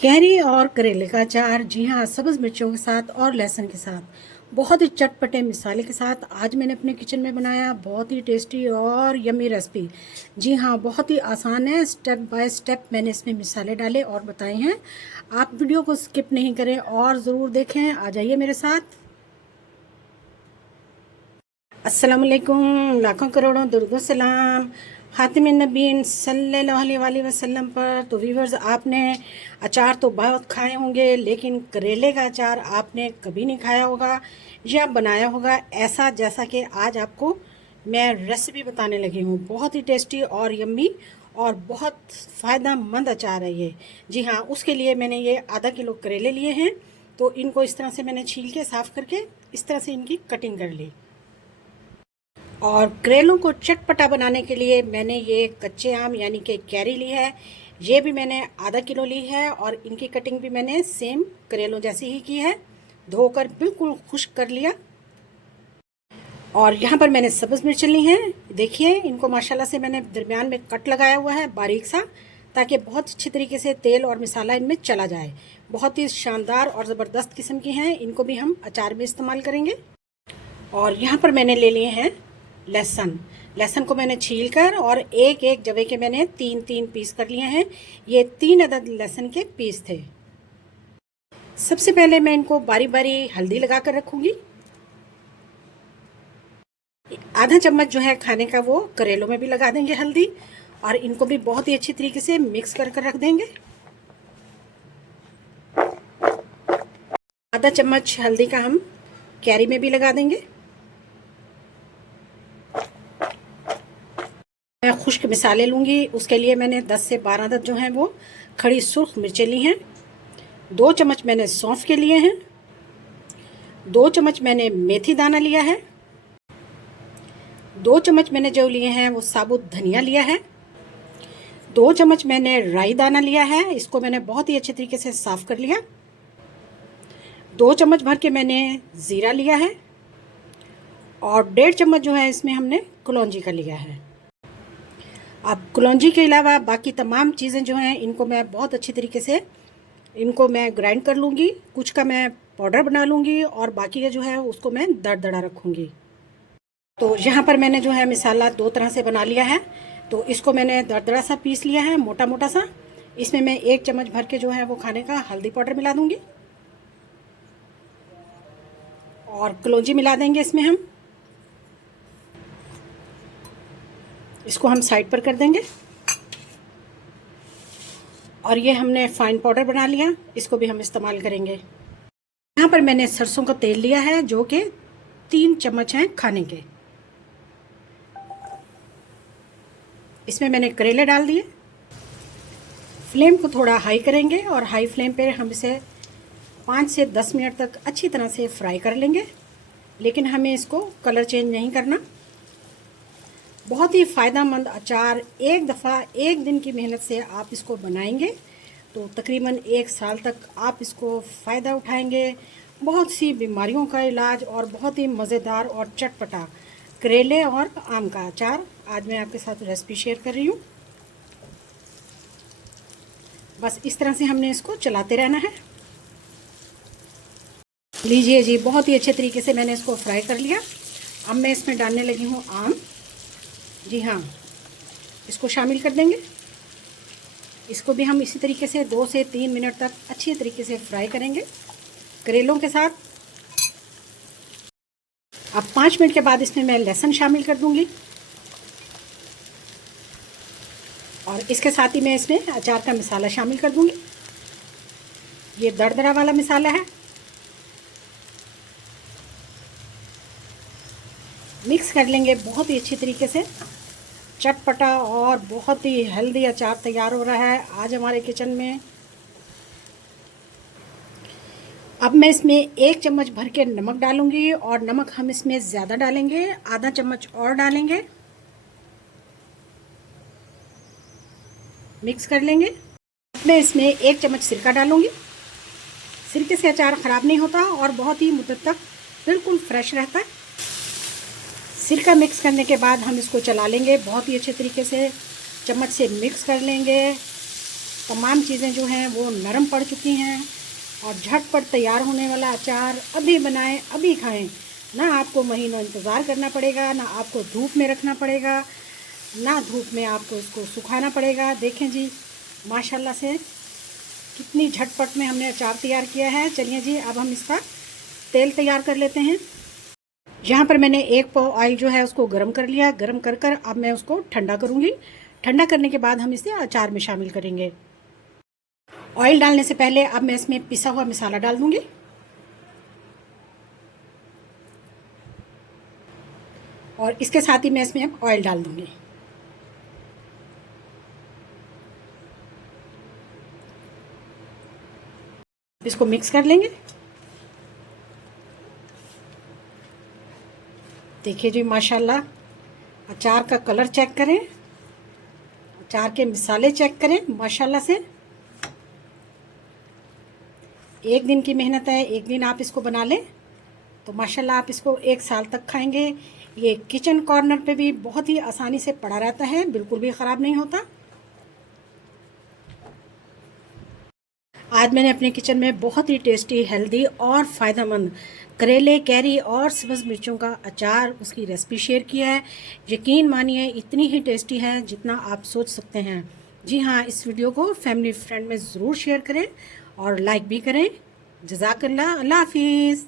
Carry और करेले का अचार, जी हाँ, सब्ज़ मिर्चों के साथ और लहसुन के साथ बहुत ही चटपटे मिसाले के साथ आज मैंने अपने किचन में बनाया। बहुत ही टेस्टी और यम्मी रेसिपी। जी हाँ, बहुत ही आसान है। स्टेप बाय स्टेप मैंने इसमें मिसाले डाले और बताए हैं। आप वीडियो को स्किप नहीं करें और ज़रूर देखें। आ जाइए मेरे साथ। अस्सलाम वालेकुम, लाखों करोड़ों दुरूद व सलाम ख़ातिमुन नबीय्यीन सल्लल्लाहु अलैहि वसल्लम पर। तो व्यूअर्स, आपने अचार तो बहुत खाए होंगे, लेकिन करेले का अचार आपने कभी नहीं खाया होगा या बनाया होगा ऐसा, जैसा कि आज आपको मैं रेसिपी बताने लगी हूँ। बहुत ही टेस्टी और यम्मी और बहुत फ़ायदेमंद अचार है ये। जी हाँ, उसके लिए मैंने ये आधा किलो करेले लिए हैं। तो इनको इस तरह से मैंने छील के साफ़ करके इस तरह से इनकी कटिंग कर ली। और करेलों को चटपटा बनाने के लिए मैंने ये कच्चे आम यानी कि कैरी ली है। ये भी मैंने आधा किलो ली है और इनकी कटिंग भी मैंने सेम करेलों जैसी ही की है। धोकर बिल्कुल खुश्क कर लिया। और यहाँ पर मैंने सब्ज़ मिर्च ली हैं। देखिए, इनको माशाल्लाह से मैंने दरमियान में कट लगाया हुआ है बारीक सा, ताकि बहुत अच्छी तरीके से तेल और मसाला इनमें चला जाए। बहुत ही शानदार और ज़बरदस्त किस्म की हैं। इनको भी हम अचार में इस्तेमाल करेंगे। और यहाँ पर मैंने ले लिए हैं लहसुन। लहसुन को मैंने छील कर और एक एक जवे के मैंने तीन तीन पीस कर लिए हैं। ये 3 अदद लहसुन के पीस थे। सबसे पहले मैं इनको बारी बारी हल्दी लगा कर रखूँगी। आधा चम्मच जो है खाने का वो करेलों में भी लगा देंगे हल्दी, और इनको भी बहुत ही अच्छी तरीके से मिक्स कर कर रख देंगे। आधा चम्मच हल्दी का हम कैरी में भी लगा देंगे। मैं खुश्क मिसाले लूँगी। उसके लिए मैंने 10 से 12 अदद जो हैं वो खड़ी सुर्ख मिर्चें ली हैं। 2 चम्मच मैंने सौंफ के लिए हैं। 2 चम्मच मैंने मेथी दाना लिया है। 2 चम्मच मैंने जो लिए हैं वो साबुत धनिया लिया है। 2 चम्मच मैंने राई दाना लिया है। इसको मैंने बहुत ही अच्छे तरीके से साफ़ कर लिया। 2 चम्मच भर के मैंने ज़ीरा लिया है। और 1.5 चम्मच जो है इसमें हमने कलौंजी का लिया है। अब कलौंजी के अलावा बाकी तमाम चीज़ें जो हैं इनको मैं बहुत अच्छी तरीके से इनको मैं ग्राइंड कर लूँगी। कुछ का मैं पाउडर बना लूँगी और बाकी का जो है उसको मैं दरदरा रखूँगी। तो यहाँ पर मैंने जो है मिसाला 2 तरह से बना लिया है। तो इसको मैंने दरदरा सा पीस लिया है, मोटा मोटा सा। इसमें मैं 1 चम्मच भर के जो है वो खाने का हल्दी पाउडर मिला दूँगी और कलौंजी मिला देंगे इसमें हम। इसको हम साइड पर कर देंगे। और ये हमने फाइन पाउडर बना लिया, इसको भी हम इस्तेमाल करेंगे। यहाँ पर मैंने सरसों का तेल लिया है जो कि 3 चम्मच हैं खाने के। इसमें मैंने करेले डाल दिए। फ्लेम को थोड़ा हाई करेंगे और हाई फ्लेम पे हम इसे 5 से 10 मिनट तक अच्छी तरह से फ्राई कर लेंगे। लेकिन हमें इसको कलर चेंज नहीं करना। बहुत ही फ़ायदेमंद अचार, एक दफ़ा एक दिन की मेहनत से आप इसको बनाएंगे तो तकरीबन 1 साल तक आप इसको फ़ायदा उठाएंगे। बहुत सी बीमारियों का इलाज और बहुत ही मज़ेदार और चटपटा करेले और आम का अचार आज मैं आपके साथ रेसिपी शेयर कर रही हूँ। बस इस तरह से हमने इसको चलाते रहना है। लीजिए जी, बहुत ही अच्छे तरीके से मैंने इसको फ्राई कर लिया। अब मैं इसमें डालने लगी हूँ आम। जी हाँ, इसको शामिल कर देंगे। इसको भी हम इसी तरीके से 2 से 3 मिनट तक अच्छी तरीके से फ्राई करेंगे करेलों के साथ। अब 5 मिनट के बाद इसमें मैं लहसुन शामिल कर दूंगी और इसके साथ ही मैं इसमें अचार का मसाला शामिल कर दूंगी। ये दरदरा वाला मसाला है। मिक्स कर लेंगे बहुत ही अच्छी तरीके से। चटपटा और बहुत ही हेल्दी अचार तैयार हो रहा है आज हमारे किचन में। अब मैं इसमें 1 चम्मच भर के नमक डालूंगी और नमक हम इसमें ज़्यादा डालेंगे, आधा चम्मच और डालेंगे। मिक्स कर लेंगे। मैं इसमें 1 चम्मच सिरका डालूंगी। सिरके से अचार ख़राब नहीं होता और बहुत ही मुद्दत तक बिल्कुल फ्रेश रहता है। सिरका मिक्स करने के बाद हम इसको चला लेंगे बहुत ही अच्छे तरीके से। चम्मच से मिक्स कर लेंगे तमाम चीज़ें जो हैं वो नरम पड़ चुकी हैं और झटपट तैयार होने वाला अचार अभी बनाएं अभी खाएं। ना आपको महीनों इंतज़ार करना पड़ेगा, ना आपको धूप में रखना पड़ेगा, ना धूप में आपको इसको सुखाना पड़ेगा। देखें जी माशाल्लाह से कितनी झटपट में हमने अचार तैयार किया है। चलिए जी अब हम इसका तेल तैयार कर लेते हैं। यहाँ पर मैंने एक पाव ऑयल जो है उसको गर्म कर लिया। गर्म कर कर अब मैं उसको ठंडा करूँगी। ठंडा करने के बाद हम इसे अचार में शामिल करेंगे। ऑयल डालने से पहले अब मैं इसमें पिसा हुआ मसाला डाल दूँगी। और इसके साथ ही मैं इसमें अब ऑयल डाल दूँगी। इसको मिक्स कर लेंगे। देखिए जी माशाल्लाह अचार का कलर चेक करें, अचार के मिसाले चेक करें माशाल्लाह से। एक दिन की मेहनत है, एक दिन आप इसको बना लें तो माशाल्लाह आप इसको 1 साल तक खाएंगे। ये किचन कॉर्नर पे भी बहुत ही आसानी से पड़ा रहता है, बिल्कुल भी ख़राब नहीं होता। आज मैंने अपने किचन में बहुत ही टेस्टी, हेल्दी और फ़ायदेमंद करेले, कैरी और सब्ज़ मिर्चों का अचार उसकी रेसिपी शेयर किया है। यकीन मानिए इतनी ही टेस्टी है जितना आप सोच सकते हैं। जी हाँ, इस वीडियो को फैमिली फ्रेंड में ज़रूर शेयर करें और लाइक भी करें। जज़ाकल्लाह, अल्लाह हाफिज़।